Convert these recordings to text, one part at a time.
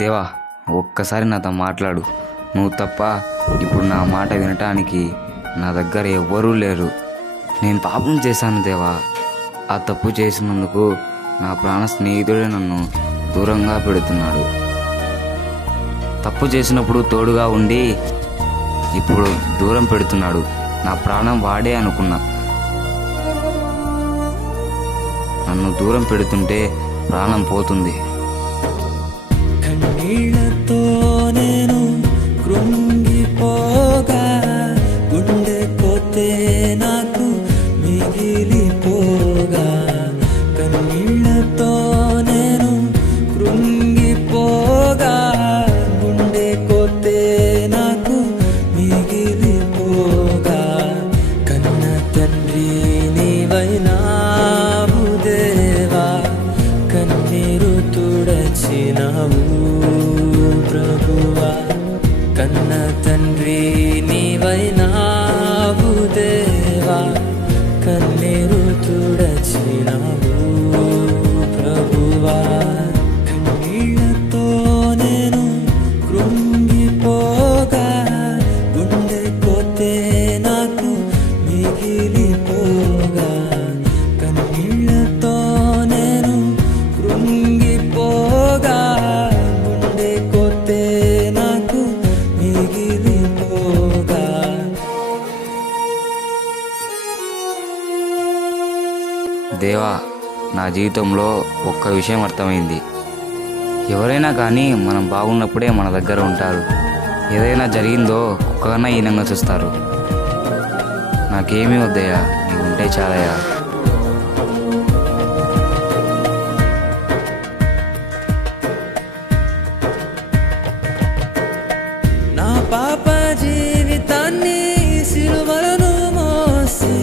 దేవా, ఒక్కసారి నాతో మాట్లాడు. నువ్వు తప్ప ఇప్పుడు నా మాట వినటానికి నా దగ్గర ఎవ్వరూ లేరు. నేను పాపం చేశాను దేవా. ఆ తప్పు చేసినందుకు నా ప్రాణ స్నేహితుడే నన్ను దూరంగా పెడుతున్నాడు. తప్పు చేసినప్పుడు తోడుగా ఉండి ఇప్పుడు దూరం పెడుతున్నాడు. నా ప్రాణం వాడే అనుకున్నా. నన్ను దూరం పెడుతుంటే ప్రాణం పోతుంది. కన్నీళ్లతో నేను కృంగిపోగా, గుండె పోతే నాకు మిగిలిపోగా. కన్నీళ్లతో నేను కృంగిపోగా, గుండె పోతే నాకు మిగిలిపోగా. కన్న తండ్రి నీవైనావు దేవా, కన్నీరు తుడచినావు ప్రభువా. కన్న తండ్రి నీవైనావు దేవా, కన్నీరు తుడచినావు ప్రభువా. కన్నీళ్లతో నేను కృంగిపోగా, గుండె పోతే నాకు మిగిలిపోగా. కన్నీళ్లతో నేను కృంగిపోగా, గుండె పోతే నాకు మిగిలిపోగా. దేవా, నా జీవితంలో ఒక్క విషయం అర్థమైంది. ఎవరైనా కానీ మనం బాగున్నప్పుడే మన దగ్గర ఉంటారు. ఏదైనా జరిగిందో కుక్కగా హీనంగా చూస్తారు. నాకేమీ వద్దయ్యా, నీవు ఉంటే చాలయ్యా. నా పాప జీవితాన్ని సిలువలను మోసి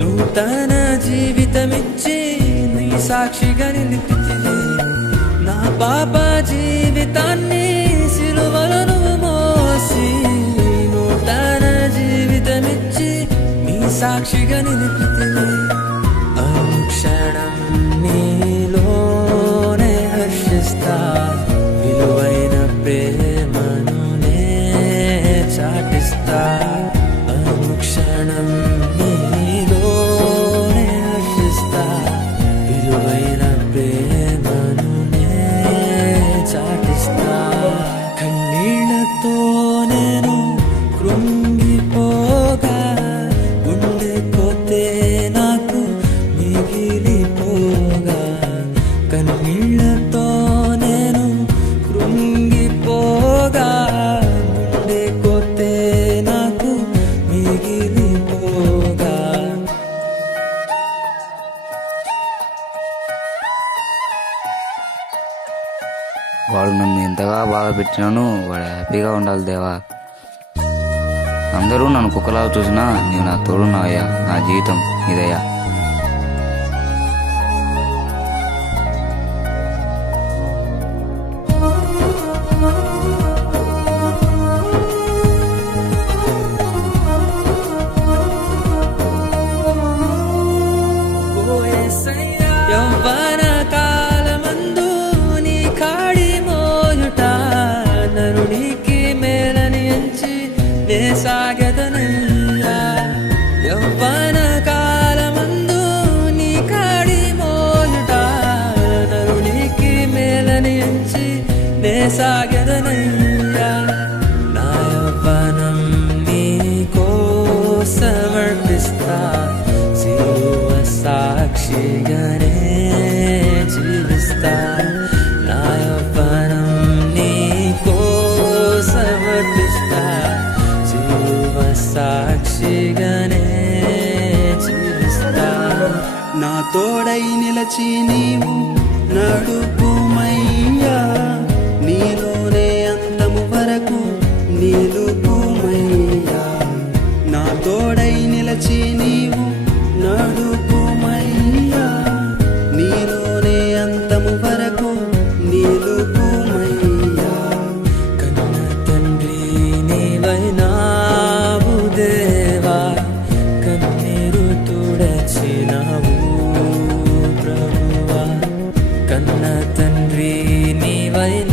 నూతన జీవితమిచ్చి నీ సాక్షిగా నిలిపితివి. నా పాప జీవితాన్ని సిలువలను మోసి నూతన జీవితమిచ్చి నీ సాక్షిగా నిలిపితివి. అనుక్షణం నీలోనే హర్షిస్తా, విలువైన ప్రేమను నే చాటిస్తా. అనుక్షణం నీలోనే హర్షిస్తా, విలువైన ప్రేమను నే చాటిస్తా. కన్నీళ్లతో నేను కృంగిపోగా, గుండె పోతే నాకు మిగిలిపోగా. కన్నీళ్లతో నేను కృంగిపోగా, గుండె పోతే నాకు మిగిలిపోగా. వాడు నన్ను ఎంతగా బాధ పెట్టినాను, వాడు హ్యాపీగా ఉండాలి దేవా. అందరూ నన్ను కుక్కలా చూసినా నీవు నా తోడున్నావయ్యా. నా జీవితం ఇదయ్యా. యవ్వన కాలమందు నీ కాడి మోయుట, నరునికి మేలని ఎంచి నే సాగెదనయ్యా. యవ్వన కాలమందు నీ కాడి మోయుట, నరునికి మేలని ఎంచి నే సాగెదనయ్యా. నా యవ్వనం నీ కోసమర్పిస్తా, సిలువ సాక్షిగానే జీవిస్తా. నా యవ్వనం నీ కోసమర్పిస్తా, సిలువ సాక్షిగానే జీవిస్తా. నా తోడై నిలచి నీవు నడుపుమయ్యా, నీలోనే అంతము వరకు నిలుపుమయ్యా. నా తోడై నిలచి నీవు నడుపుమయ్యా, నీలోనే అంతము వరకు నిలుపుమయ్యా. కన్న తండ్రి నీవైనావు దేవా, కన్నీరు తుడచినావు ప్రభువా. కన్న తండ్రి నీవైనా